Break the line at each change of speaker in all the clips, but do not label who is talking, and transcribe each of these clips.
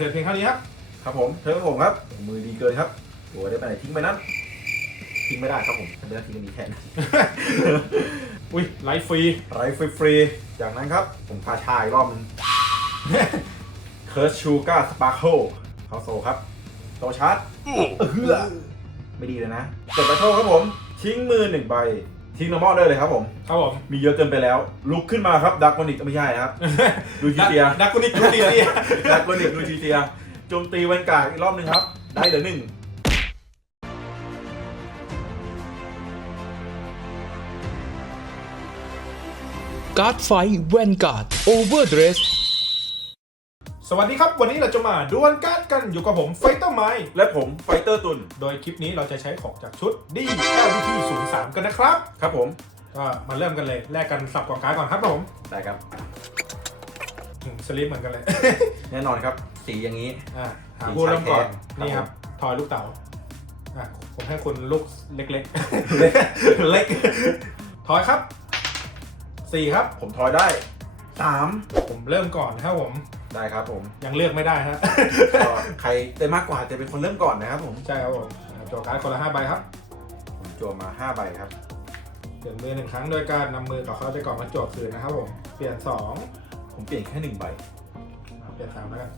เทิร์นเพียงเท่านี้ครับ
ครับผมเธอผมครับ มือดีเกินครับตัวได้ไปไหนทิ้งไปนั้น ทิ้งไม่ได้ครับผมเดินทิ้งกันดีแทน
อุ้ยไลฟ์ฟรี
ไรฟรีๆจากนั้นครับ ผมคาชายรอบนึง เคิร์ชชูการ์สปาร์เคิลเข้าโซครับ โตชาร์จเออไม่ดีเลยนะเกิดไปโทษครับผม ทิ้งมือหนึ่งใบ ทิ้งนอร์มอลได้เลยครับผม
ครับผม
มีเยอะเกินไปแล้ว ลุกขึ้นมาครับดักกอนิกไม่ใช่นะครับ ดูทีเตีย
ดักกุนิกดูดีดี
ดักกอนิกดูทีเตียโจมตีแวนการ์ดอีกรอบหนึงครับ ได้เหลือหนึ่ง
การ์ดไฟแวนการ์ดโอเวอร์เดรส
สวัสดีครับ วันนี้เราจะมาดวลการ์ดกันอยู่กับผมไฟเตอร์ไม
และผมไฟเตอร์ตุน
โดยคลิปนี้เราจะใช้ของจากชุด D LVT 0 3กันนะครับ
ครับผม
ก็มาเริ่มกันเลย แลกกันสับกล่องการ์ดก่อนครับผม
ได้ครับ
อืมสลิปเหมือนกันเลย
แน่นอนครับ สีอย่างนี้
อ่าหาผู้เริ่มก่อน
ครับ
นี่ครับ ทอยลูกเต๋าอะผมให้คุณลูกเล็ก
เล็ก
ๆ เล็ก ทอยครับสี่ครับ
ผมทอยได้สาม
ผมเริ่มก่อนนะครับผม
ได้ครับผม
ยังเลือกไม่ได้ฮะ
ก็ใครได้มากกว่าจะเป็นคนเริ่มก่อนนะครับผม
ใช่ครับผมจอการ์ดคนละห้าใบครับ
ผมจั่วมาห้าใบครับ
เปลี่ยนมือหนึ่งครั้งโดยการนำมือกับเขาไปก่อนมาโจทย์คืนนะครับผม เปลี่ยนสอง
ผมเปลี่ยนแค่หนึ่งใบ
อะเปลี่ยนสามแล้วกัน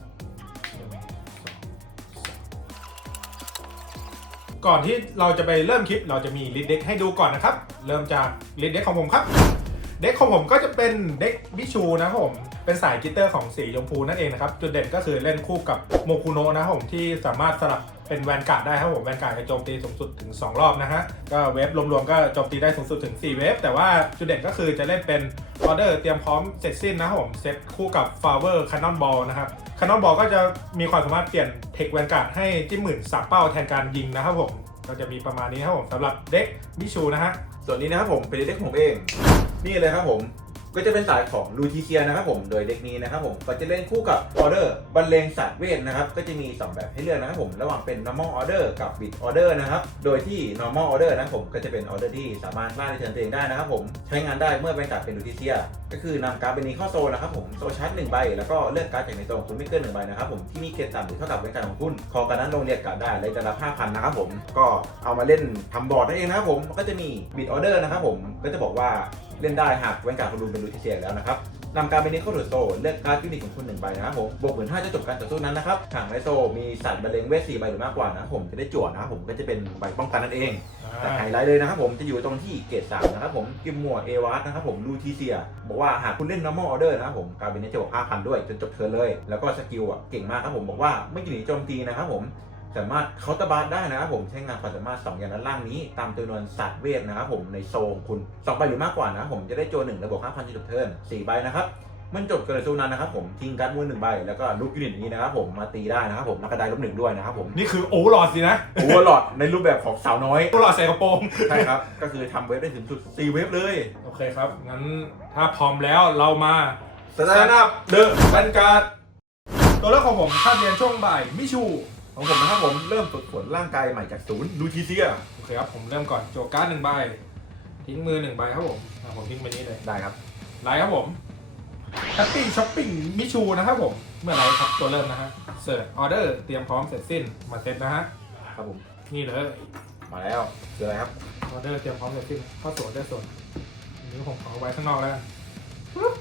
หนึ่งสองก่อนที่เราจะไปเริ่มคลิปเราจะมีลิสต์เด็กให้ดูก่อนนะครับ เริ่มจากลิสต์เด็กของผมครับ เด็กของผมก็จะเป็นเด็กบิชูนะครับผม เป็นสายกิตเตอร์ของสีชมพูนั่นเองนะครับ จุดเด่นก็คือเล่นคู่กับโมคุโนะนะครับผมที่สามารถสลับเป็นแวนการ์ดได้ครับผมแวนการ์ดจะโจมตีสูงสุดถึง 2 รอบนะฮะก็เวฟรวมๆก็โจมตีได้สูงสุดถึง 4 เวฟแต่ว่าจุดเด่นก็คือจะเล่นเป็นออเดอร์เตรียมพร้อมเสร็จสิ้นนะครับผมเซตคู่กับฟาเวอร์คันนอนบอลนะครับคันนอนบอลก็จะมีความสามารถเปลี่ยนเทคแวนการ์ดให้จิ้มหมื่นสับเป้าแทนการยิงนะครับผมก็จะมีประมาณนี้ครับผมสำหรับเด็กบิชูนะฮะ
ส่วนนี้นะครับผมเป็นเด็กของผมเอง นี่เลยครับผม ก็จะเป็นสายของลูทิเซียนะครับผม โดยเด็กนี้นะครับผมก็จะเล่นคู่กับออเดอร์บรรเลงสัตว์เวทนะครับ ก็จะมี 2 แบบให้เลือกนะครับผม ระหว่างเป็น normal order กับ bit order นะครับ โดยที่ normal order นะครับผมก็จะเป็น order ที่สามารถล่าในเทิร์นตัวเองได้นะครับผม ใช้งานได้เมื่อเป็นการเป็นลูทิเซีย ก็คือนำการ์ดใบนี้เข้าโซนนะครับผม โซชาร์จหนึ่งใบ แล้วก็เลือกการ์ดจากในโซนของคุณไม่เกินหนึ่งใบนะครับผม ที่มีเกรดต่ำหรือเท่ากับเป็นการของคุณ คอการนั้นลงเรียกการ์ดได้เลยจะรับ5,000นะครับผม ก็เอามาเล่นทำบอร์ดนั่นเองนะครับผมก็จะมี bit order นะครับผมก็จะบอกว่า เล่นได้หากแวนการ์ดคุณดูเป็นลูทิเซียแล้วนะครับนำการไปนี้เข้าถึงโซนเลือกการ์ดยูนิตของคุณหนึ่งใบนะครับผมบวกหมื่นห้าจะจบการต่อสู้นั้นนะครับหากในโซมีสัตว์บรรเลงเวทสี่ใบหรือมากกว่านะครับผมจะได้จั่วนะครับผมก็จะเป็นใบป้องกันนั่นเอง แต่ไฮไลท์เลยนะครับผมจะอยู่ตรงที่เกรดสามนะครับผมกิมมัวเอวาสนะครับผมลูทิเซียบอกว่าหากคุณเล่น normal order นะครับผมการเป็นนี้จะบวก5,000ด้วยจนจบเทิร์นเลย แล้วก็สกิลอะเก่งมากครับผมบอกว่าไม่หนีโจมตีนะครับผม สามารถเคาน์เตอร์บาร์ได้นะครับผมใช้งานความสามารถ 2 อย่างด้านล่างนี้ ตามจำนวนสัตว์เวทนะครับผมในโซนคุณ 2 ใบหรือมากกว่านะครับผมจะได้โจหนึ่งระบบ5,000จะจบเทิร์น4ใบนะครับมันจบเกินโซนนั้นนะครับผมทิ้งการ์ดมือหนึ่งใบแล้วก็ลุกยูนิตนี้นะครับผมมาตีได้นะครับผมแล้วก็ได้ลบหนึ่งด้วยนะครับผม
นี่คือโอเวอร์ลอดสินะ
โอเวอร์ลอดในรูปแบบของสาวน้อย
โอเวอร์ลอดใส่กระโปรง
ใช่ครับ ก็คือทำเวฟได้ถึงจุด4เวฟเลย
โอเคครับ งั้นถ้าพร้อมแล้วเรามา
สถานะเดอะ
แวนการ์ดตัวเลือกของผมคาดเรียนช่วงบ่ายมิชู
ของผมนะครับผมเริ่มฝึกฝนร่างกายใหม่จากศูนย์ลูทิเซีย
โอเคครับผมเริ่มก่อนโจวการ์ดหนึ่งใบทิ้งมือหนึ่งใบครับผมอะผมทิ้งไปนี้เลย
ได้ครับ
ไลท์ครับผมแฮปปี้ช้อปปิ้งมิชูนะครับผมเมื่อไรครับตัวเริ่มนะฮะเสิร์ชออเดอร์เตรียมพร้อมเสร็จสิ้นมาเซ็ตนะฮะ
ครับผม
นี่เลย
มาแล้วคืออะไรครับ
ออเดอร์เตรียมพร้อมเสร็จสิ้นเข้าสวนได้ส่วนอันนี้ผมขอเอาไว้ข้างนอกแล้วกันปึ๊บ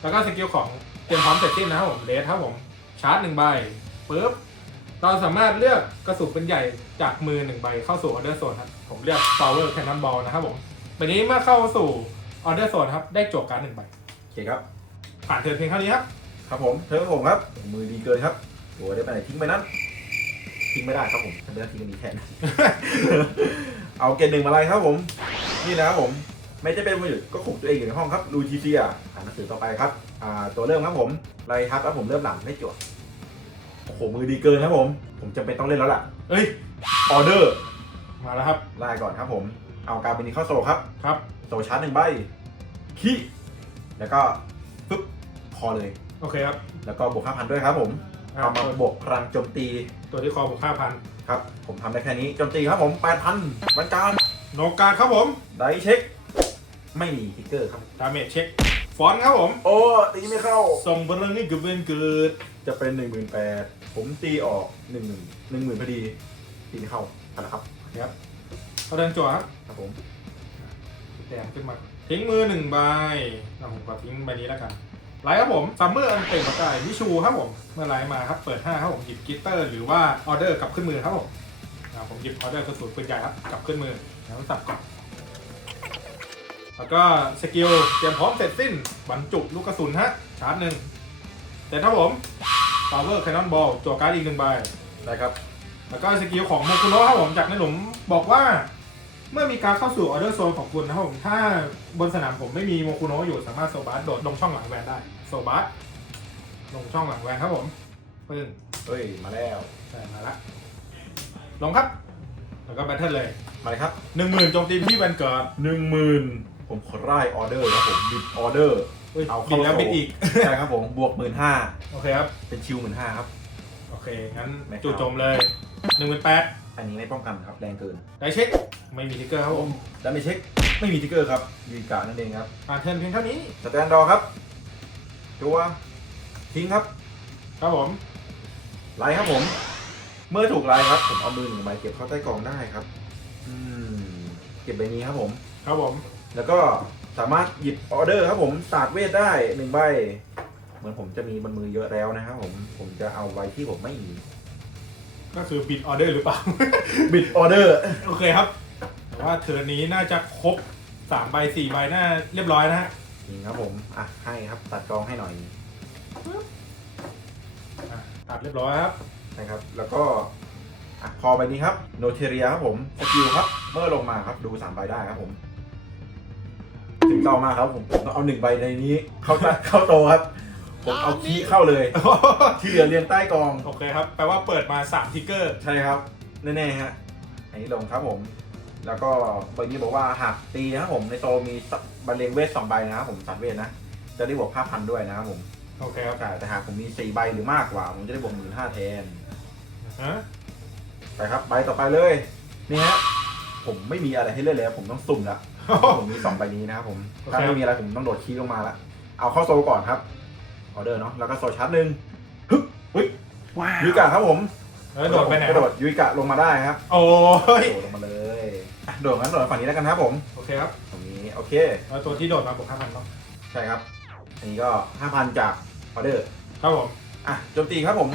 แล้วก็สกิลของเตรียมพร้อมเสร็จสิ้นนะครับผมเลสครับผม ชาร์จหนึ่งใบปึ๊บเราสามารถเลือกกระสุนเป็นใหญ่จากมือหนึ่งใบเข้าสู่ออเดอร์โซนครับผมเลือก power cannon ball นะครับผมวันนี้เมื่อเข้าสู่ออเดอร์โซนครับได้โจวการ์ดหนึ่งใบ
โอเคครับ
ผ่านเทิร์นเพียงเท่านี้ครับ
ครับผมเธอผมครับ มือดีเกินครับตัวได้ไปไหนทิ้งไปนั้น ทิ้งไม่ได้ครับผมเดินทิ้งกันดีแทน เอาเกณฑ์หนึ่งมาเลยครับผม นี่นะครับผม ไม่จะเป็นมือหยุดก็ขุกตัวเองอยู่ในห้องครับลูทิเซียอ่านหนังสือต่อไปครับอ่า ตัวเริ่มครับผมไลทับครับผมเริ่มหลังไม่จวดโอ้โหมือดีเกินครับผม ผมจำเป็นต้องเล่นแล้วล่ะ
เอ้ย
ออเดอร์
มาแล้วครับ
ไล่ก่อนครับผม เอาการเป็นนี้เข้าโซครับ
ครับ
โซชาร์จหนึ่งใบขี้แล้วก็ปึ๊บคอเลย
โอเคครับ
แล้วก็บวก5,000ด้วยครับผม เอามาบวกพลังโจมตี
ตัวที่คอบวกห้าพัน
ครับ ผมทำได้แค่นี้โจมตีครับผม8,000บรรจาร
โนการครับผม
ไดเช็ค ไม่มีทิกเกอร์ครับ
ดาเมจเช็ค ฟอนต์ครับผม
โอ้ตีไม่เข้า
ส่งพลังให้กับเวนเกิด
จะเป็นหนึ่งหมื่นแปดผมตีออกหนึ่งหมื่นหนึ่งหมื่นพอดี ตีไม่เข้าเอาละครับ
ครับเขาเดินจั่วครับ
ครับผม
แดงขึ้นมาทิ้งมือหนึ่งใบอะผมก็ทิ้งใบนี้แล้วกันไลท์ครับผมซัมเมอร์อันเต็มประกายวิชูครับผมเมื่อไลท์มาครับเปิด5ครับผมหยิบกิตเตอร์หรือว่าออเดอร์กลับขึ้นมือครับผมอะผมหยิบออเดอร์กระสุนปืนใหญ่ครับกลับขึ้นมือแล้วสับก่อน แล้วก็สกิลเตรียมพร้อมเสร็จสิ้นบรรจุลูกกระสุนฮะชาร์จหนึ่งแต่ถ้าผม power cannon ball จั่วการ์ดอีกหนึ่งใบ
ได้ครับ
แล้วก็สกิลของโมคุโนะครับผมจากในหลุมบอกว่า เมื่อมีการเข้าสู่ออเดอร์โซนของคุณนะครับผมถ้าบนสนามผมไม่มีโมคุโนะอยู่สามารถโซบาสโดดลงช่องหลังแวนได้โซบาสลงช่องหลังแวนครับผมปึ้ง
เฮ้ย มาแล้ว
ใส่มาละลงครับ แล้วก็แบทเทิลเลย
มาเลยครับ
หนึ่งหมื่นโจมตีที่แวนเกิด
หนึ่งหมื่น ผมขอไล่ออเดอร์ครับผมบิดออเดอร์
เอา
เอา
บิ
เข้า
ดแล้วบิดอีก
ใช่ครับผมบวกหมื่นห้า
โอเคครับ
เป็นชิวหมื่นห้าครับ
โอเค งั้น
ไม่เข้า
จู่โจมเลยหนึ่งหมื่นแปด
อันนี้ไม่ป้องกันครับแรงเกิน
ได้เช็ค ไม่มีทิกเกอร์ครับผม
แล้วไม่เช็คไม่มีทิกเกอร์ครับยูกานั่นเองครับ
ผ่านเทิร์นเพียงเท่านี้
สแตนดอร์ครับตัวทิ้งครับ
ครับผม
ไลท์ครับผม เมื่อถูกไลท์ครับ ผมเอามือหนึ่งใบเก็บเข้าใต้กล่องได้ครับ อืมเก็บใบนี้ครับผม
ครับผม
แล้วก็สามารถหยิบออเดอร์ครับผมศาสตร์เวทได้หนึ่งใบ เหมือนผมจะมีบนมือเยอะแล้วนะครับผม ผมจะเอาใบที่ผมไม่มี
ก็คือบิดออเดอร์หรือเปล่า
บิดออเดอร์
โอเคครับ แต่ว่าเทิร์นนี้น่าจะครบสามใบสี่ใบน่าเรียบร้อยนะฮะ
จริงครับผม อะ ให้ครับ ตัดกองให้หน่อย
อะตัดเรียบร้อยครับ
นะครับ แล้วก็ อะพอใบนี้ครับ โนเทเรียครับผม สกิลครับ เมื่อลงมาครับ ดูสามใบได้ครับผม ถึงเต้ามากครับผมผมต้องเอาหนึ่งใบในนี้ เข้าเข้าโตครับ ผมเอาคีย์เข้าเลยที่เหลือเรียงใต้กอง
โอเคครับ แปลว่าเปิดมาสามทิกเกอร์
ใช่ครับ แน่ๆฮะอันนี้ลงครับผม แล้วก็ใบนี้บอกว่าหากตีนะครับผมในโตมีสบรรเลงเวทสองใบนะครับผมสัตว์เวทนะ จะได้บวกห้าพันด้วยนะครับผม
โอเคครับ
ใช่แต่หากผมมีสี่ใบหรือมากกว่า ผมจะได้บวกหมื่นห้าแทน
ฮะ
ไปครับใบต่อไปเลย นี่ฮะผมไม่มีอะไรให้เล่นเลยครับผมต้องสุ่มละ ผมมีสองใบนี้นะครับผม
โอเค
ถ้าไม่มีอะไรผมต้องโดดคีย์ลงมาละเอาเข้าโซลก่อนครับออเดอร์เนาะแล้วก็โซลชาร์จหนึ่งฮึบเฮ้ย
ว้าว
ยูกะครับผม
แล้วโดดไปไหน
กระ
ค
โด
รับ
ดยูกะลงมาได้ครับ
โอ้ย
โดดลงมาเลยอะโดดงั้นโดดฝั่งนี้แล้วกันครับผม
โอเคครับ
ตรงนี้โอเค
แล้วตัวที่โดดมาบวกห้าพันต้อง
ใช่ครับ อันนี้ก็ 5,000 จากออเดอร์
ครับผม
อะโจมตีครับผม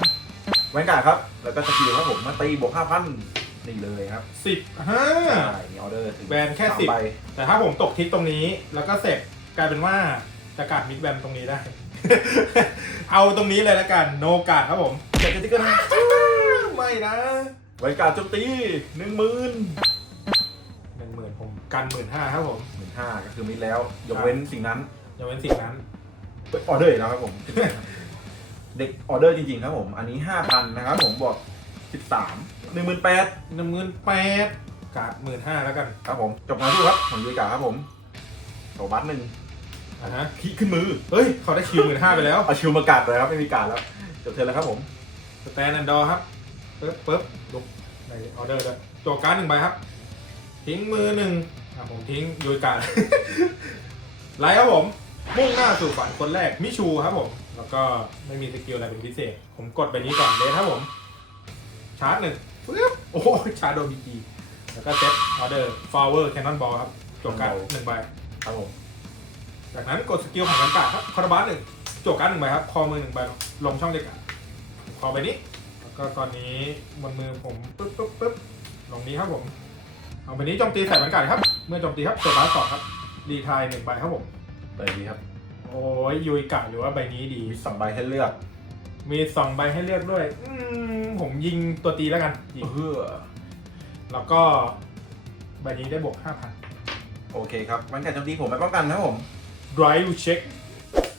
แวนการ์ดครับ แล้วก็สกิลครับผมมาตีบวก5,000 นี่เลยครับ
สิบห้า
ใช่มีออเดอร์ถึง
แวนแค่
สาม
สิบ
ใบ
แต่ถ้าผมตกทิศตรงนี้แล้วก็เสร็จกลายเป็นว่าจะกัดมิดแวนตรงนี้ได้ เอาตรงนี้เลยละกันโนกาดครับผม
เจ็ดติ๊กเกอร์นะ
ไม่นะ
แวนการ์ดโจมตีหนึ่งหมื่น
หนึ่งหมื่นผมกันหมื่นห้าครับผม
หมื่นห้าก็คือมิดแล้ว ยกเว้นสิ่งนั้น
ยกเว้นสิ่งนั้น
เป็นออเดอร์อีกแล้วครับผม เด็กออเดอร์จริงๆครับผม อันนี้5,000นะครับผมบอก13 18,000
หนึ่งหมื่นแปดกาดหมื่นห้าแล้วกัน
ครับผมจบงานทุกครับผมยูกาครับผมโถบัตหนึ่ง
อะฮะ
ขี้ขึ้นมือ
เฮ้ยเขาได้คิวหมื่นห้าไปแล้ว
เอาชิวมากาดเลยครับไม่มีการแล้วจบเทิร์นแล้วครับผม
สแตนแอนดอร์ครับปึ๊บปึ๊บลุกในออเดอร์ด้วยโจการ์ดหนึ่งใบครับ ทิ้งมือหนึ่งอะผมทิ้งโยยการไลท์ครับผม มุ่งหน้าสู่ฝันคนแรกมิชูครับผม แล้วก็ไม่มีสกิลอะไรเป็นพิเศษ ผมกดใบนี้ก่อนเลยครับผม ชาร์จหนึ่ง ปึ๊บโอ้โหชาร์จโดนบีจีแล้วก็เซตออเดอร์ฟาวเวอร์แคนนอนบอลครับโจการ์ดหนึ่งใบ
ครับผม
จากนั้นกดสกิลของกันกาดครับคาราบาสหนึ่งโจกการ์ดหนึ่งใบครับ คอมือหนึ่งใบลงช่องเด็กอะคอใบนี้ แล้วก็ตอนนี้บนมือผมปึ๊บปึ๊บปึ๊บลงนี้ครับผมเอาใบนี้โจมตีใส่กันกาดครับ เมื่อโจมตีครับโซบาสสองครับรีทายหนึ่งใบครับผม
ใบนี้ครับ
โอ้ยยุยกะหรือว่าใบนี้ดี
มีสองใบให้เลือก
มีสองใบให้เลือกด้วย อืมผมยิงตัวตีแล้วกันยิง
เพื่อ
แล้วก็ใบนี้ได้บวกห้าพัน
โอเคครับ มันการโจมตีผมไม่ป้องกันครับผม
drive check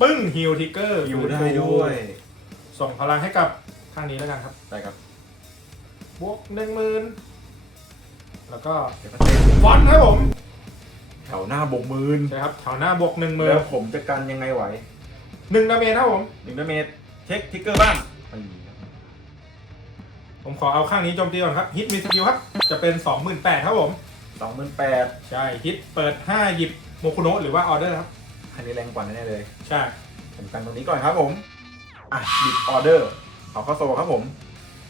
ปึ้งฮิลทิกเกอร์
อยู่ได้ด้วย
ส่งพลังให้กับข้างนี้แล้วกันครับ
ได้ครับ
บวกหนึ่งหมื่นแล้วก็
เดี๋ยวก็เต้น
ฟอนต์ครับผม
แถวหน้าบกมืน
ใช่ครับแถวหน้าบวกหนึ่งหมื่น
แล้วผมจะกันยังไงไหว
หนึ่งดาเมจครับผม
หนึ่งดาเมจ เช็คทิกเกอร์บ้างไม่มีครับ
ผมขอเอาข้างนี้โจมตีก่อนครับฮิตมีสกิลครับ จะเป็น 28,000ครับผม
สองหมื่นแปด
ใช่ฮิตเปิด 5 หยิบโมคุโนะหรือว่าออเดอร์ครับ
อันนี้แรงกว่าแน่ๆเลย
ใช่
ผมกันตรงนี้ก่อนครับผมอะบิดออเดอร์เอาเข้าโซลครับผม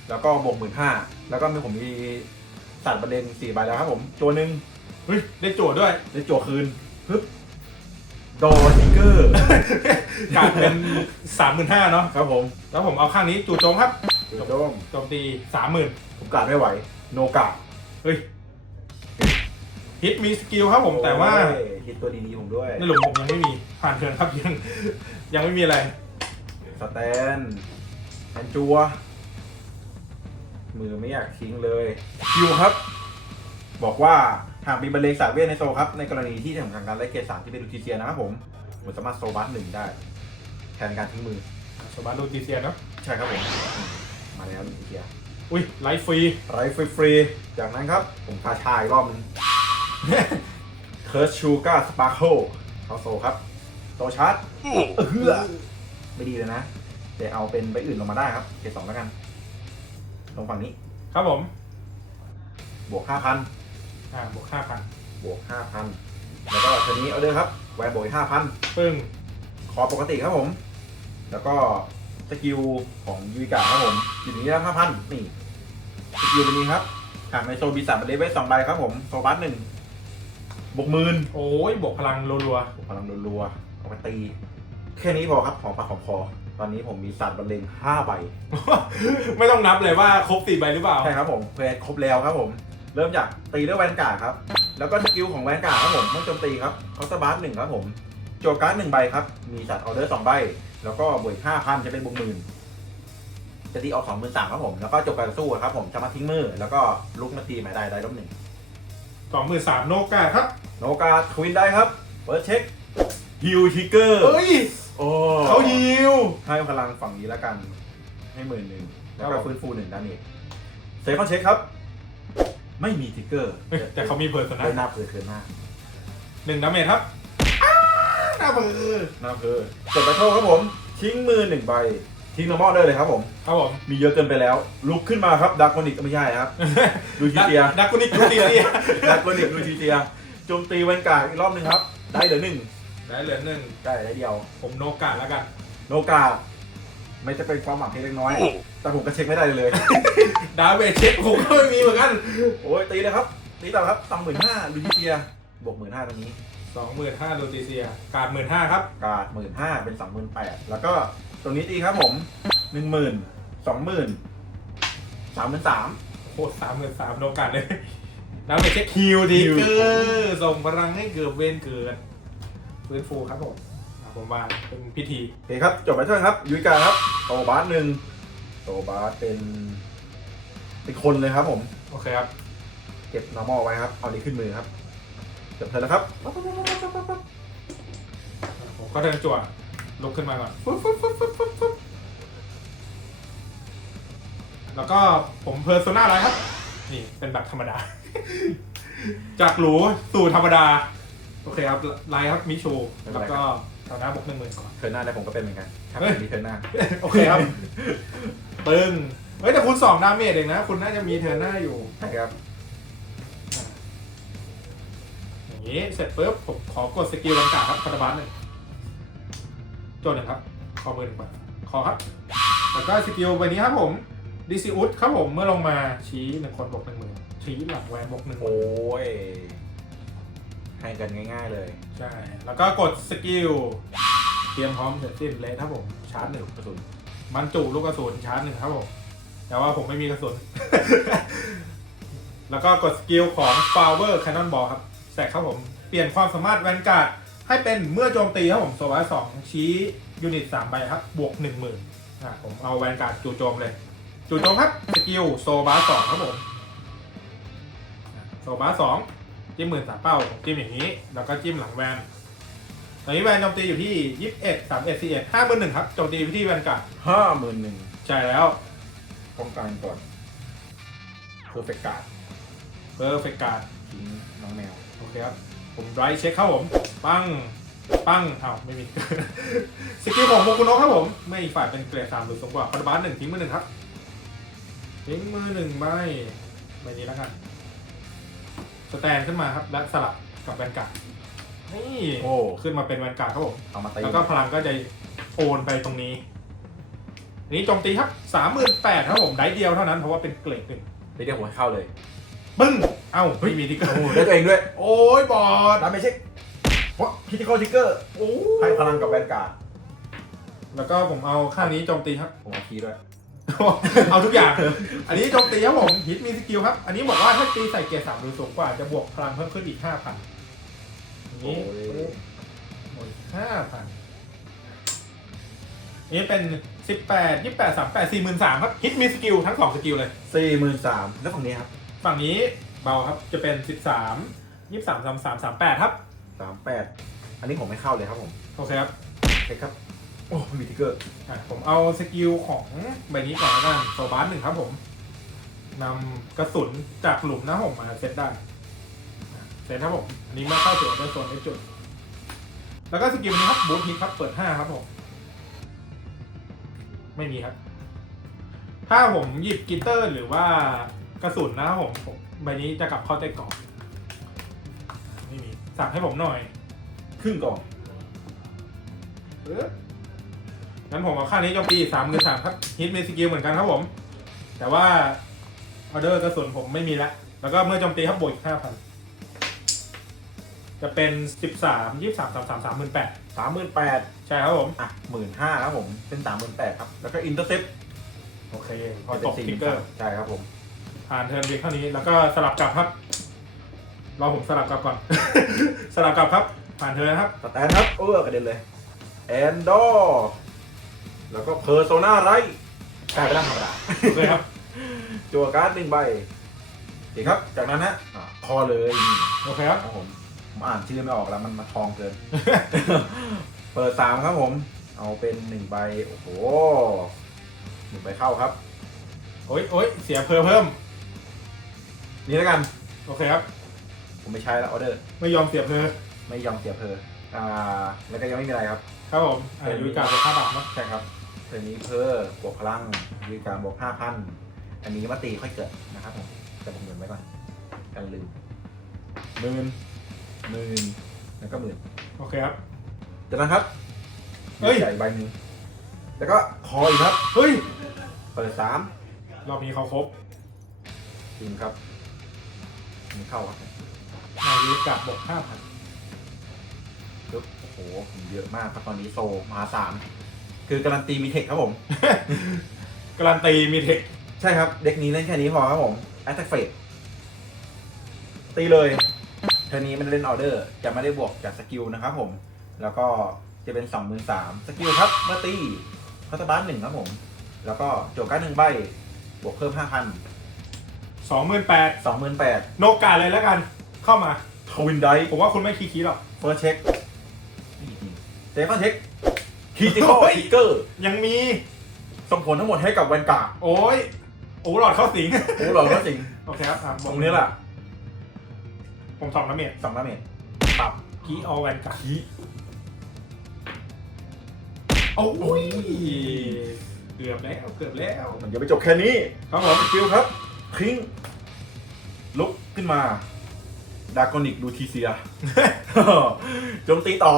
แล้วก็บวกหมื่นห้าแล้วก็มีผมมีสัตว์ประเด็นสี่ใบแล้วครับผม ตัวหนึ่ง
เฮ้ย ได้จั่วด้วย
ได้จั่วคืน ฮึบ ดอทิกเกอร์
กลายเป็นสามหมื่นห้าเนาะ
ครับผม
แล้วผมเอาข้างนี้จู่โจมครับ
จุดโจม
โจมตีสามหมื่น
ผมกาดไม่ไหว โนกาด
เฮ้ยฮิตมีสกิลครับผมแต่ว่า
โอ้ยฮิตตัวดีๆผมด้วย
ในหลุมผมยังไม่มีผ่านเทิร์นครับยังยังไม่มีอะไร
สแตนแอนจัว มือไม่อยากทิ้งเลยคิวครับ บอกว่า หากมีบรรเลงสายเวทในโซลครับ ในกรณีที่ทำการไล่เกรดสามที่เป็นลูทิเซียนะครับผมมันสามารถโซบัสหนึ่งได้ แทนการทิ้งมือ
สบารูติเซียเนาะ
ใช่ครับผมมาแล้วลูทิเซีย
อุ้ยไลฟ์ฟรี
ไรฟรีฟรีๆจากนั้นครับ ผมพาชายรอบนึง เคิร์ชชูการ์สปาร์เคิลเข้าโซลครับโตชาร์จเออไม่ดีเลยนะแต่เอาเป็นใบอื่นลงมาได้ครับเกรดสองแล้วกัน ลงฝั่งนี้
ครับผม
บวกห้าพัน
อ่าบวกห้าพัน
บวกห้าพันแล้วก็ทีนี้เอาเลยครับแวนบวกห้าพัน
ปึ้ง
คอปกติครับผม แล้วก็สกิลของยูวิกาครับผมอยู่นี้แล้วห้าพันนี่สกิลเป็นนี้ครับหากในโซบีสามเลเวลสองใบครับผมโซบัสหนึ่งบวกหมื่น
โอ้ยบวกพลังรัว
บวกพลังรัวๆเอาไปตี แค่นี้พอครับหอมปากหอมคอตอนนี้ผมมีสัตว์บรรเลงห้าใบ
ๆ ไม่ต้องนับเลยว่าครบสี่ใบหรือเปล่า
ใช่ครับผมเพลครบแล้วครับผม เริ่มจากตีด้วยแวนการ์ดครับ แล้วก็สกิลของแวนการ์ดครับผมเมื่อโจมตีครับเคาน์เตอร์บาร์หนึ่งครับผมโจวการ์ดหนึ่งใบครับ มีสัตว์ออเดอร์สองใบ แล้วก็บวกห้าพันจะเป็นบวกหมื่นจะตีออกสองหมื่นสามครับผม แล้วก็จบการสู้ครับผมจะมาทิ้งมือ แล้วก็ลุกมาตีหมายได้ได้ลบหนึ่ง
สองหมื่นสามโนกาครับ
โนกาทวินได้ครับเปิดเช็คฮิวทิกเกอร์
เอ้ย
โอ้
เขายิว
ให้พลังฝั่งนี้แล้วกัน ให้หมื่นหนึ่งแล้ว
ครั
ก็
บผม
ฟื้นฟูหนึ่งด้านนี้เซฟคอนเช็คครับ ไม่มีทิกเกอร์
เฮ้ยแต่เขามีเพิร์สนะ
ได้หน้าเพลเคินหน้า
หนึ่งดาเมจครับอ้าหน้าเพิร์
หน้าเพลจบไปโทษครับผม ทิ้งมือหนึ่งใบ ทิ้งนอร์มอลได้เลยครับผม
ครับผม
มีเยอะเกินไปแล้ว ลุกขึ้นมาครับดักคอนิกไม่ใช่ครับ ดูทีเตีย
ดักกุนิกดูตีเตีย
ดักคอนิกดูทีเตียโจมตีแวนการ์ดอีกรอบหนึ่งครับ ได้เหลือหนึ่ง
ได้เหลือหนึ่ง
ได้ได้เดียว
ผมโนกาแล้วกัน
โนกา ไม่จะเป็นความหวังเพียงเล็กน้อย แต่ผมก็เช็คไม่ได้เลย
ดาเมจเช็คผมก็ไม่มีเหมือนกัน
โอ้ยตีเลยครับ ตีต่อครับสองหมื่นห้าดูทีเตีย บวกหมื่นห้าตรงนี้
สองหมื่นห้าดูตีเซีย การหมื่นห้าครับ
การ์ดหมื่นห้าเป็นสองหมื่นแปดแล้วก็ตรงนี้ตีครับผมหนึ่งหมื่นสองหมื่นสามหมื่นสาม
โคตรสามหมื่นสามโนกาเลยดาเมจเช็คฮิวดี
ฮิว
เกอร์ส่งพลังให้เกิดเวนเกิดฟื้นฟูครับผมอะ ผมว่าเป็นพิธี
โอเคครับ จบไปเท่านั้นครับยุ้ยกาครับโตบาสหนึ่งโตบาสเป็น เป็นคนเลยครับผม
โอเคครับ
เก็บ normal ไว้ครับ เอานี้ขึ้นมือครับ จบเท่าแล้วครับ
ผมก็เดินจั่วลุกขึ้นมาก่อนฟึ๊บฟึ๊บฟึ๊บฟึ๊บฟึ๊บฟึ๊บแล้วก็ผมเพอร์โซนาไลท์ครับ นี่เป็นแบบธรรมดา จากหรูสู่ธรรมดา โอเคครับไลท์ครับมิชูแล้วก็ ตอนหน้าบวกหนึ่งหมื่นก่อน
เทิร์นหน้าได้ผมก็เป็นเหมือนกันครับ
เฮ้ย
มีเทิร์นหน้า
โอเคครับปึ้งเฮ้ยแต่คุณสองดาเมจเองนะ คุณน่าจะมีเทิร์นหน้าอยู่
ใช่ครับ
อย่างนี้เสร็จปุ๊บผมขอกดสกิลลังกาครับคาร์บัสหนึ่งโจทย์หนึ่งครับ ขอมือหนึ่งใบขอครับ แล้วก็สกิลใบนี้ครับผมดิซิอุสครับผมเมื่อลงมาชี้หนึ่งคนบวกหนึ่งหมื่นชี้หลังแวนบวกหนึ่งหมื่
โอ้
น
ย ให้กันง่าย ๆ เลย
ใช่ แล้วก็กดสกิล เตรียมพร้อมเสร็จสิ้นเลยครับผม ชาร์จหนึ่ง
กระสุน
บรรจุลูกกระสุนชาร์จหนึ่งครับผม แต่ว่าผมไม่มีกระสุน แล้วก็กดสกิลของ Flower Cannon Ball ครับแสกครับผม เปลี่ยนความสามารถแวนการ์ดให้เป็นเมื่อโจมตีครับผมโซวาสองชี้ยูนิตสามใบครับ บวกหนึ่งหมื่นอะผมเอาแวนการ์ดจู่โจมเลย จู่โจมครับ สกิลโซบาสองครับผมอะโซบาสอง จิ้มหมื่นสามเป้าจิ้มอย่างนี้ แล้วก็จิ้มหลังแวนตอนนี้แวนโจมตีอยู่ที่ยี่สิบเอ็ดสามเอ็ดสี่เอ็ดห้าหมื่นหนึ่งครับโจมตีไปที่แวนการ์ด
ห้าหมื่นหนึ่ง
ใช่แล้ว
ป้องกันก่อนเพอร์เฟกการ์ด
เพอร์เฟกการ์ด
ทิ้งน้องแมว
โอเคครับ ผมไรเช็คครับผม ปัง ปังอ้าวไม่มี สกิลของโมกุโนะครับผม ไม่อีกฝ่ายเป็นเกรดสามหรือสูงกว่าคาร์บานหนึ่งทิ้งมือหนึ่งครับ ทิ้งมือหนึ่งใบใบนี้แล้วกัน สแตนขึ้นมาครับ และสลับกับแวนการ์ดนี่
โอ้
ขึ้นมาเป็นแวนการ์ดครับผม
เอามาตี
แล้วก็พลังก็จะโอนไปตรงนี้อันนี้โจมตีครับสามหมื่นแปดครับผมได้เดียวเท่านั้นเพราะว่าเป็นเกรดหนึ่ง
เดี๋ยวผมให้เข้าเลย
ปึ้งเอ้าไม่มีทิกเกอร์
โอ้ได้ตัวเองด้วย
โอ้ยบอด
ดาเมจเช็คเพราะพิธีคอทิกเกอร์
โอ้
ให้พลังกับแวนการ์ด
แล้วก็ผมเอาข้างนี้โจมตีครับ
ผมเอาคีย์ด้วย
เอาทุกอย่าง อันนี้โจมตีครับผมฮิตมีสกิลครับ อันนี้บอกว่าถ้าตีใส่เกียร์สามหรือสูงกว่าจะบวกพลังเพิ่มขึ้นอีกห้าพัน
โอ้
นี้
ย
โอ้ยห้าพันนี่เป็นสิบแปดยี่แปดสามแปดสี่หมื่นสามครับฮิตมีสกิลทั้งสองสกิลเลย
สี่หมื่นสามแล้วฝั่งนี้ครับ
ฝั่งนี้เบาครับจะเป็นสิบสามยี่สามสามสามสามแปดครับ
สามแปดอันนี้ผมไม่เข้าเลยครับผม
โอเคครับ
เช็คครับ โอ้ไม่มีทิกเกอร์
อะผมเอาสกิลของใบนี้ก่อนแล้วกันโซบาสหนึ่งครับผมนำกระสุนจากหลุมนะผมมาเซตได้อะเซตครับผม อันนี้มาเข้าสู่ในโซนในจุด แล้วก็สกิลนี้ครับบูทฮิตครับเปิดห้าครับผม ไม่มีครับ ถ้าผมหยิบกิตเตอร์หรือว่ากระสุนนะครับผมผมใบนี้จะกลับเข้าใต้กล่องไม่มีสั่งให้ผมหน่อย
ครึ่งกล่อง
เออ งั้นผมเอาค่านี้โจมตีสามหรือสามครับฮิตมีสกิลเหมือนกันครับผม แต่ว่าออเดอร์กระสุนผมไม่มีละ แล้วก็เมื่อโจมตีครับบวกอีกห้าพันจะเป็นสิบสามยี่สามสามสามสามหมื่นแปด
สามหมื่นแปด
ใช่ครับผม
อะหมื่นห้าครับผม เป็นสามหมื่นแปดครับ แล้วก็อินเตอร์เซป
โอเค พอตกทิกเกอร์
ใช่ครับผม
ผ่านเทิร์นเบียเท่านี้ แล้วก็สลับกลับครับ รอผมสลับกลับก่อน สลับกลับครับ ผ่านเทิร์นครับ
สแตนครับ เออกระเด็นเลยแอนดอร์ แล้วก็เพอร์โซนาไรกลายเป็นร่างธรรมดา
โอเคครับ
จัวการ์ดหนึ่งใบโอเคครับ จากนั้นฮะอะพอเลยนี่
โอเคครับ
ครับผมผมอ่านชื่อไม่ออกแล้วมันมาทองเกิน เปิดสามครับผม เอาเป็นหนึ่งใบ โอ้โหหนึ่งใบเข้าครับ
โอ้ยโอ้ยเสียเพอเพิ่ม
นี่แล้วกัน
โอเคครับ
ผมไม่ใช้แล้วออเดอร์
ไม่ยอมเสียเพอ
ไม่ยอมเสียเพออ่า แล้วก็ยังไม่มีอะไรครับ
ครับผมอ่ายุยการบวกค่าบาทเนาะ
ใช่ครับ เพลงนี้เพิ่มบวกพลังมีการบวกห้าพันอันนี้มาตีค่อยเกิดนะครับผมแต่ผมหมื่นไว้ก่อนกันลืมหมื่นหมื่นแล้วก็หมื่น
โอเคครับ
จากนั้นครับ
เฮ้ย
ใหญ่ใบหนึ่งแล้วก็คออีกครับ
เฮ้ย
เปิดสาม
รอบนี้เขาครบ
จริงครับมีเข้าครับ
อายุกับบวกห้าพัน
ปึ๊บโอ้โหผมเยอะมากครับตอนนี้โซมหาศาล คือการันตีมีเทคครับผม
การันตีมีเทค
ใช่ครับ เด็กนี้เล่นแค่นี้พอครับผมแอตแทกเฟสตีเลยเทอร์นี้มันเล่นออเดอร์ จะไม่ได้บวกจากสกิลนะครับผม แล้วก็จะเป็นสองหมื่นสามสกิลครับ เมื่อตีพัตบาร์หนึ่งครับผม แล้วก็โจการ์ดหนึ่งใบ บวกเพิ่มห้าพัน
สองหมื่นแปด
สองหมื่นแปด
โนกาเลยแล้วกัน เข้ามา
ทวินได
ผมว่าคุณไม่คีคีหรอก
เฟิร์สเช็คเซฟเช็ค คีติคอลอีเกอร์
ยังมี
ส่งผลทั้งหมดให้กับแวนการ์ด
โอ้ยโอ้หลอดเข้าสิง
โอ้หล่อแล้วจริง
โอเคครับอะ
ตรงนี้ล่ะ
ผมสองน้ำเมจ
สองดาเมจปรับ
คีออลแวนการ์ด
คี
โอ้ยเกือบแล้วเกือบแล้ว
มันจะไปจบแค่นี้
ครับผม
สกิลครับทิ้งลุกขึ้นมาดากอนิกดูทีเซียโจมตีต่อ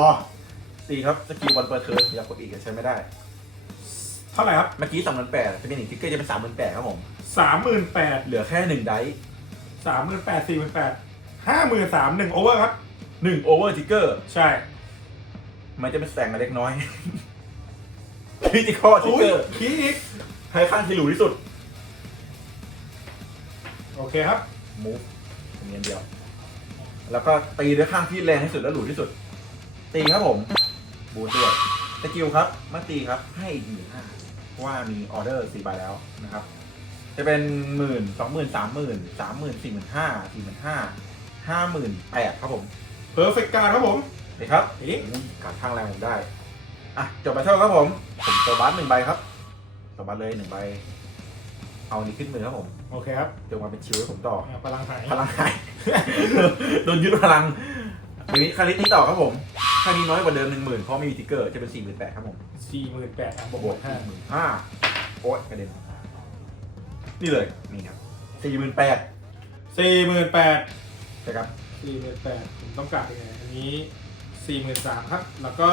ตีครับสกิลวันเปิดเทิร์นอย่ากดอีกใช้ไม่ได้
เท่าไหร่ครับ
เมื่อกี้สองพันแปดเป็นหนึ่งทิกเกอร์จะเป็นสามพันแปดครับผม
สามหมื่นแปด
เหลือแค่หนึ่งได
สามหมื่นแปดสี่หมื่นแปดห้าหมื่นสามหนึ่งโอเวอร์ครับ
หนึ่งโอเวอร์ทิกเกอร์
ใช่
มันจะเป็นแสงมาเล็กน้อย คริติคอลทิก
อุ้ย
เกอร์
คีอีก
ให้ข้างที่หลูที่สุด
โอเคครับ
มูฟตรงนี้อันเดียว แล้วก็ตีด้วยข้างที่แรงที่สุดและหลูที่สุด ตีครับผม บูทด้วยสกิลครับเมื่อตีครับให้อีกหมื่นห้าเพราะว่ามีออเดอร์สี่ใบแล้วนะครับ จะเป็นหมื่นสองหมื่นสามหมื่นสามหมื่นสี่หมื่นห้าสี่หมื่นห้าห้าหมื่นแปดครับผม
เพอร์เฟกต์การครับผม
นี่ครับ
เอ๊ะ
อุ้ยการข้างแรงผมได้ อะ จบไปเท่าครับผม ผมโซบัสหนึ่งใบครับโซบัสเลยหนึ่งใบ เอาอันนี้ขึ้นมือครับผม
โอเคครับ
จงมาเป็นชิวให้ผมต่อ
อะพลังหาย
พลังหาย โดนยึดพลัง ทีนี้คาริสนี้ต่อครับผมคานี้น้อยกว่าเดิมหนึ่งหมื่นเพราะไม่มีติ๊กเกอร์จะเป็นสี่หมื่นแปดครับผม
สี่หมื่นแปดอะบวก
บบว
ว
ก
ก
ห้า
ห้า
หมื่นห้าโอ๊ยกระเด็นนี่เลยนี่ครับสี่หมื่นแปด
สี่หมื่นแปด
ใช่ครับ
สี่หมื่นแปดผมต้องการยังไงอันนี้สี่หมื่นสามครับ แล้วก็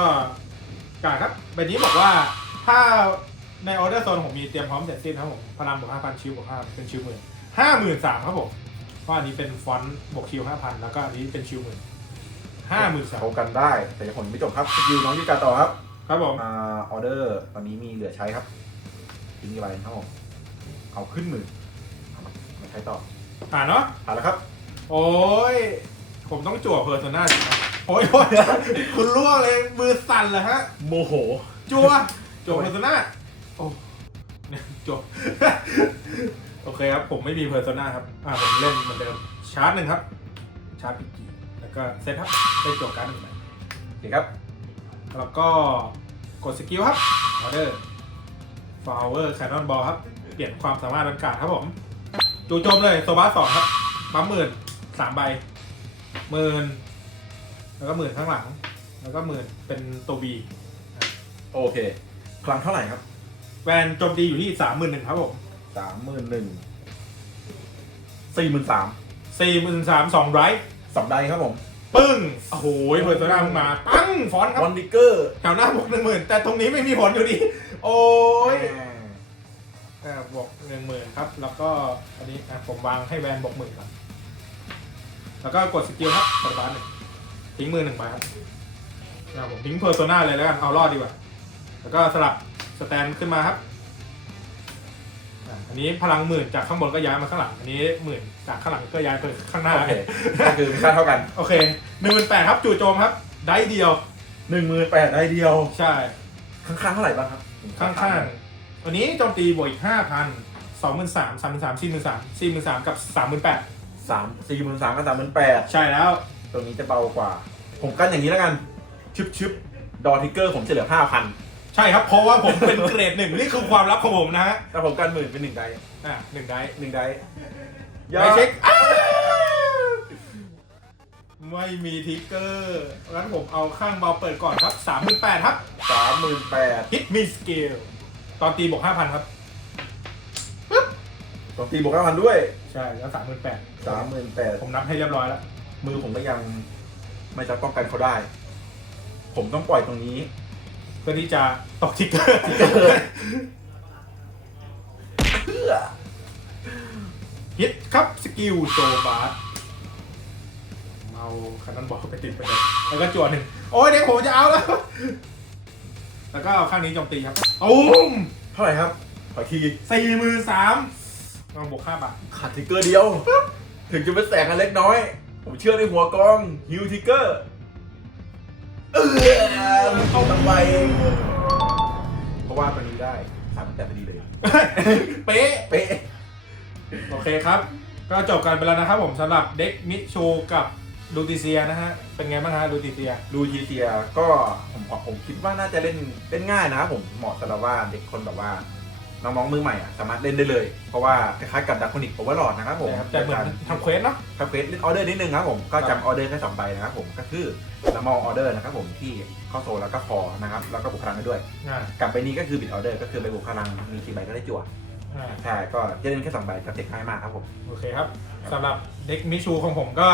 กาดครับใบนี้บอกว่าถ้าในออเดอร์โซนผมมีเตรียมพร้อมเสร็จสิ้นครับผมพลังบวกห้าพันชิวบวกห้าเป็นชิวหมื่นห้าหมื่นสามครับผมเพราะอันนี้เป็นฟอนต์บวกชิวห้าพันแล้วก็อันนี้เป็นชิวหมื่น ห้าหมื่นสาม
เขากันได้แต่ยังผลไม่จบครับสกิลน้องยูกาต่อครับ
ครับผม
อ่าออเดอร์ตอนนี้มีเหลือใช้ครับทิ้งกี่ใบครับผมเอาขึ้นมือเอามามาใช้ต่อ
อ่านเนาะ
ผ่านแล้วครับ
โอ้ยผมต้องจั่วเพอร์โซนาสินะโอ้ยโอ้ยคุณล่วงเลยมือสั่นเลยฮะ
โมโห
จั่วจั่วเพอร์โซนาโอ้เนี่ยจั่วโอเคครับ ผมไม่มีเพอร์โซนาครับ อ่าผมเล่นเหมือนเดิมชาร์จหนึ่งครับ ชาร์จปิก กี้แล้วก็เซตครับได้จั่วการ์ดหนึ่งใบ
โอเคครับ
แล้วก็กดสกิลครับออเดอร์ฟลาวเวอร์แคนนอนบอลครับ เปลี่ยนความสามารถบรรกาศครับผมจู่โจมเลยโซบาสองครับปั๊มหมื่นสามใบหมื่นแล้วก็หมื่นข้างหลัง แล้วก็หมื่นเป็นตัวบี
โอเคพลังเท่าไหร่ครับ
แวนโจมตีอยู่ที่สามหมื่นหนึ่งครับผม
สามหมื่นหนึ่งสี่หมื่นสาม
สี่หมื่นสามสองไรท์
สัปดาห์ครับผม
ปึ้ง โอ้โหเพอร์โซนามา ปั้ง ฟอนต์ครับ
วันดิเกอร์
แถวหน้าบวกหนึ่งหมื่นแต่ตรงนี้ไม่มีผลอยู่ดี โอ้ยอ่าบวกหนึ่งหมื่นครับ แล้วก็อันนี้อะผมวางให้แวนบวกหมื่นครับแล้วก็กดสกิลครับกดบาร์หนึ่งทิ้งมือหนึ่งไปครับอ่าผมทิ้งเพอร์โซนาเลยแล้วกัน เอารอดดีกว่า แล้วก็สลับสแตนขึ้นมาครับ อ่าอันนี้พลังหมื่นจากข้างบนก็ย้ายมาข้างหลัง อันนี้หมื่นจากข้างหลังก็ย้ายไปข้างหน้า
โอเคก็คือมีค่าเท่ากัน
โอเคหนึ่งหมื่นแปดครับจู่โจมครับ ได้เดียว
หนึ่งหมื่นแปดได้เดียว
ใช่
ข้างๆเท่าไหร่บ้างครับ
ข้างๆวันนี้โจมตีบวกอีกห้าพันสองหมื่นสามสามหมื่นสามสี่หมื่นสามสี่หมื่นสามกับสามหมื่นแปด
สามสี่หมื่นสามกับสามหมื่นแปด
ใช่แล้ว
ตรงนี้จะเบากว่า ผมกันอย่างนี้แล้วกัน ชึบชึบดอทิกเกอร์ผมจะเหลือห้าพัน
ใช่ครับ เพราะว่าผมเป็นเกรดหนึ่งนี่คือความลับของผมนะฮะ
แต่ผมกันหมื่นเป็นหนึ่งได
อะหนึ่งได้
หนึ่งได
ไปเช็คอ้าวไม่มีทิกเกอร์งั้นผมเอาข้างเบาเปิดก่อนครับสามหมื่นแปดครับ
สามหมื่นแปด
ฮิตมีสเกลตอนตีบวกห้าพันครับ
ต้องตีบวกห้าพันด้วย
ใช่แล้วสามหมื่นแปด
สามหมื่นแปด
ผมนับให้เรียบร้อยแล้ว
มือผมก็ยังไม่จะป้องกันเขาได้ ผมต้องปล่อยตรงนี้
เพื่อที่จะตกทิกเกอร์
เพื่อ
ฮิตครับสกิลโซบาร์เอาคันนั้นบอกไปติดไปเลยแล้วก็จวนหนึ่งโอ้ยเดี๋ยวผมจะเอาแล้ว แล้วก็เอาข้างนี้โจมตีครับตุ้ม
เท่าไหร่ครับขอที
สี่มือสามลองบวกห้าบาท
ขาดทิกเกอร์เดียว ถึงจะเป็นแสงกันเล็กน้อย ผมเชื่อในหัวกองฮิวทิกเกอร์ เออเอาตั้งไปเพราะว่าตัวนี้ได้สามแต่พอดีเลย
เป๊ะ
เป๊ะ
โอเคครับ ก็จบกันไปแล้วนะครับผมสำหรับเด็กมิชูกับลูติเซียนะฮะ เป็นไงบ้างฮะลูติเซีย
ลูทีเซียก็ผมผมคิดว่าน่าจะเล่นเล่นง่ายนะครับผมเหมาะสำหรับว่าเด็กคนแบบว่าน้องๆมือใหม่อะสามารถเล่นได้เลย เพราะว่าคล้ายๆกับดักคอนิกโอเวอร์ลอดนะครับผม
แต่เหมือนทำเควสเนาะ
ทำเควสเล่นออเดอร์นิดนึงครับผม ก็จำออเดอร์แค่สองใบนะครับผม ก็คือ ละมอออเดอร์นะครับผมที่เข้าโซลแล้วก็คอนะครับแล้วก็บุกพลังได้ด้วย
อ่า
กลับไปนี้ก็คือบิดออเดอร์ก็คือไปบุกพลังมีกี่ใบก็ได้จั่ว
อ่า
ใช่ก็จะเล่นแค่สองใบกับเด็กง่ายมากครับผม
โอเคครับสำหรับเด็กมิชูของผมก็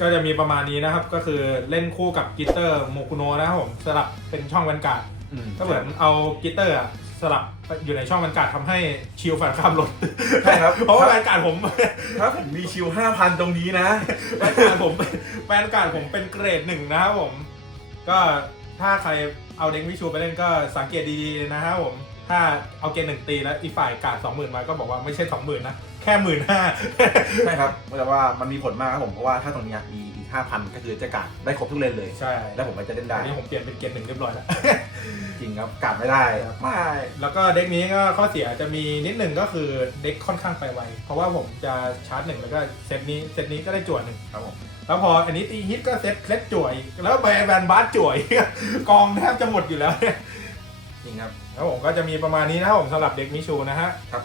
ก็จะมีประมาณนี้นะครับ ก็คือเล่นคู่กับกิตเตอร์โมคุโนะนะครับผมสลับเป็นช่องบรรกาศก็เหมือนเอากิตเตอร์อะสลับอยู่ในช่องบรรกาศทำให้ชิลฝันข้ามลด
ใช่ครับ
เพราะว่าบรรกาศผม
ถ้าผมมีชิวห้าพันตรงนี้นะ
บรรกาศผม บรรกาศผมเป็นเกรดหนึ่งนะครับผม ก็ถ้าใครเอาเด็กมิชูไปเล่นก็สังเกตดีๆนะครับผม ถ้าเอาเกณฑ์หนึ่งตีแล้วอีกฝ่ายกาดสองหมื่นมาก็บอกว่าไม่ใช่สองหมื่นนะ แค่หมื่นห้า
ใช่ครับแต่ว่ามันมีผลมากครับผมเพราะว่าถ้าตรงเนี้ยมีอีกห้าพันก็คือจะกัดได้ครบทุกเลนเลย
ใช่
แล้วผมก็จะเล่นได้
อันนี้ผมเปลี่ยนเป็นเกณฑ์หนึ่งเรียบร้อยแล้ว
จริงครับกัดไม่ได้ไม่
แล้วก็เด็กนี้ก็ข้อเสียจะมีนิดหนึ่งก็คือเด็กค่อนข้างไปไวเพราะว่าผมจะชาร์จหนึ่งแล้วก็เซตนี้เซตนี้ก็ได้จวดหนึ่ง
ครับผม
แล้วพออันนี้ตีฮิตก็เซตเซตจ่วย แล้วแบนแบนบาสจ่วย กองแทบจะหมดอยู่แล้วเนี่ย
จริงครับ
แล้วผมก็จะมีประมาณนี้นะครับผมสำหรับเด็กมิชูนะฮะ
ครับ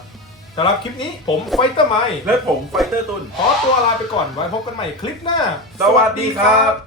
สำหรับคลิปนี้ผมไฟเตอร์ไม
และผมไฟเตอร์ตุน
ขอตัวลาไปก่อนไว้พบกันใหม่คลิปหน้า
สวัสดีครับ